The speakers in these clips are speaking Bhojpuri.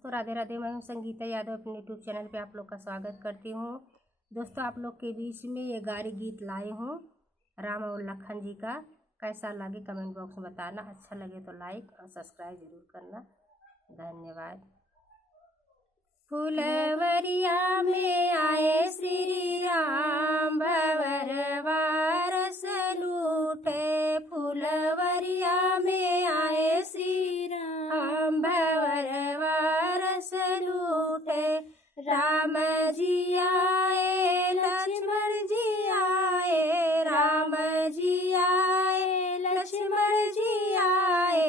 दोस्तों राधे राधे। मैं हूं संगीता यादव, अपने यूट्यूब चैनल पे आप लोग का स्वागत करती हूं। दोस्तों आप लोग के बीच में ये गारी गीत लाई हूं राम और लखन जी का। कैसा लगे कमेंट बॉक्स में बताना, अच्छा लगे तो लाइक और सब्सक्राइब जरूर करना। धन्यवाद। फुलवरिया में आए श्री राम, भंवरवा रस लूटे। फुलवरिया में आए श्री राम, भंवरवा रस लूटे। राम जी आए, लक्ष्मण जी आए, राम जी आए, लक्ष्मण जी आए।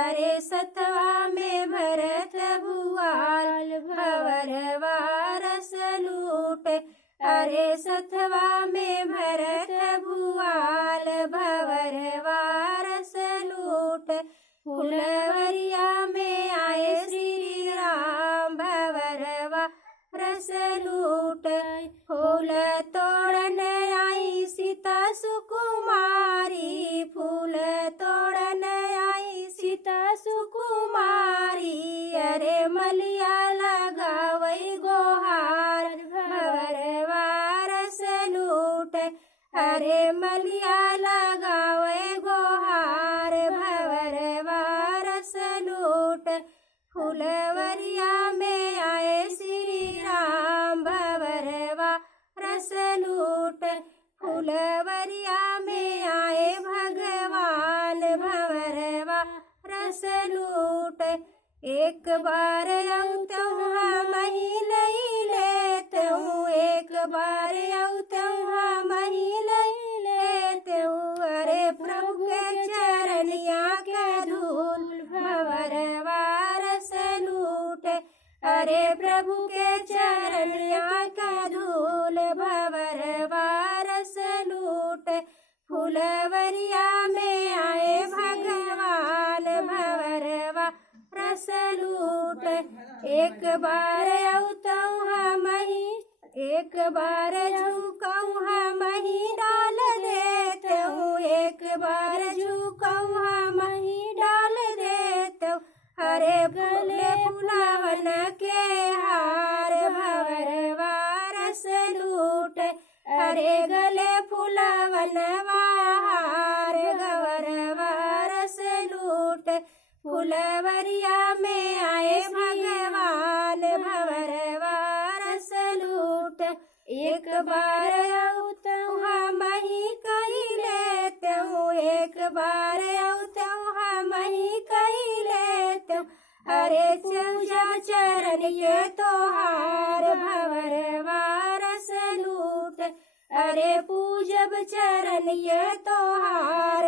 अरे सतवा में भरत भुआल, भंवरवा रस लूटे। अरे सतवा में भरत भुआल, भंवरवा रस लूटे। फुलवरिया में आए श्री राम, भंवरवा रस लूटे। फूल तोड़न आई सीता सुकुमारी, फूल तोड़न आई सीता सुकुमारी। अरे मलिया लगावई गोहार, भंवरवा रस लूटे। अरे मलिया लगावई गोहार, भंवरवा रस लूटे। फुलवरिया में आए श्री राम, भंवरवा रस लूटे। फुलवरिया में आए भगवान, भंवरवा रस लूटे। एक बार औतौ हम ही लई लेते हूँ, एक बार औतौ हम ही लई लेते हूँ। अरे प्रभु के चरनिया के धूल, भंवरवा रस लूटे। अरे प्रभु के चरनिया का धूल, भंवरवा रस लूटे। फुलवरिया में आए भगवान, भंवरवा रस लूटे। एक बार औतौ हम ही, एक बार झुकौ हम ही डाल देते हूँ, एक बार झुकौ हम ही डाल देते हूँ। अरे गले फुलावन के हार, भंवरवा रस लूटे। अरे गले फुलावन हार, भंवरवा रस लूटे। फुलवरिया में आए भगवान, भंवरवा रस लूटे। एक बार औतौ हम ही कही लेते हूँ, एक बार औतौ हम ही कही लेते हूँ। अरे जब चरण ये तोहार, भंवरवा रस लूटे। अरे पूजब चरण ये तोहार,